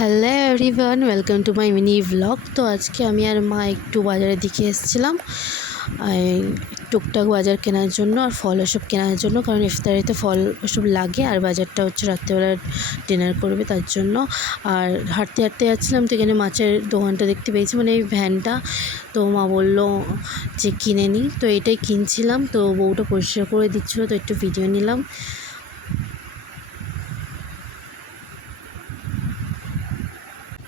Hello everyone, welcome to my mini blog. তো আজকে আমি আর মা একটু বাজারের দিকে এসেছিলাম টুকটাক বাজার কেনার জন্য আর ফল ওসব কেনার জন্য, কারণ ইফতারিতে ফল ওসব লাগে আর বাজারটা হচ্ছে রাত্রেবেলা ডিনার করবে তার জন্য। আর হাঁটতে হাঁটতে যাচ্ছিলাম, তো এখানে মাছের দোকানটা দেখতে পেয়েছি, মানে এই ভ্যানটা। তো মা বললো যে কিনে নিই, তো এটাই কিনছিলাম। তো বউটা পরিষ্কার করে দিচ্ছিলো, তো একটু ভিডিও নিলাম।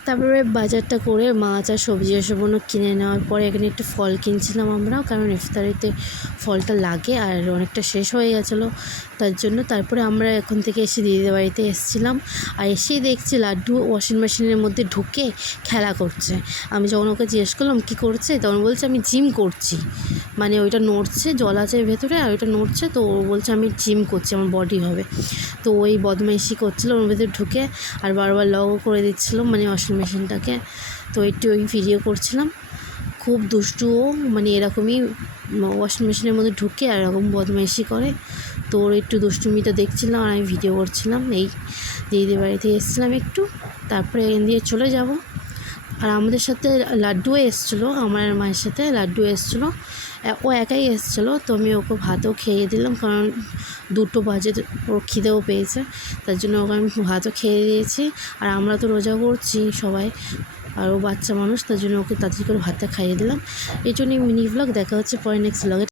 তারপরে বাজারটা করে মাছ আর সবজি এসবগুলো কিনে নেওয়ার পরে এখানে একটু ফল কিনছিলাম আমরা, কারণ ইফতারিতে ফলটা লাগে আর অনেকটা শেষ হয়ে গেছিলো তার জন্য। তারপরে আমরা এখন থেকে এসে দিদিদের বাড়িতে এসেছিলাম, আর এসেই দেখছি লাড্ডু ওয়াশিং মেশিনের মধ্যে ঢুকে খেলা করছে। আমি যখন ওকে জিজ্ঞেস করলাম কী করছে, তখন বলছে আমি জিম করছি, মানে ওইটা নড়ছে, জল আছে ভেতরে আর ওইটা নড়ছে, তো ও বলছে আমি জিম করছি, আমার বডি হবে। তো ওই বদমাইশি করছিলো ওর ভেতরে ঢুকে, আর বারবার লগও করে দিচ্ছিলো মানে ওয়াশিং মেশিনটাকে। তো একটু ওই ভিডিও করছিলাম। খুব দুষ্টুও, মানে এরকমই ওয়াশিং মেশিনের মধ্যে ঢুকে আর এরকম বদমাইশি করে। তো ওর একটু দুষ্টুমিটা দেখছিলাম আর আমি ভিডিও করছিলাম। এই দিদিদের বাড়িতে এসেছিলাম একটু, তারপরে এখান দিয়ে চলে যাব। আর আমাদের সাথে লাড্ডুও এসেছিলো, আমার মায়ের সাথে লাড্ডু এসেছিলো। ও একাই এসেছিলো, তো আমি ওকে ভাতও খেয়ে দিলাম, কারণ 2টো বাজে, ওর খিদেও পেয়েছে, তার জন্য ওকে আমি ভাতও খেয়ে দিয়েছি। আর আমরা তো রোজা করছি সবাই, আর ও বাচ্চা মানুষ, তার জন্য ওকে তাড়াতাড়ি করে ভাতটা খাইয়ে দিলাম। এই জন্যই মিনি ব্লগ। দেখা হচ্ছে পরে নেক্সট ব্লগে।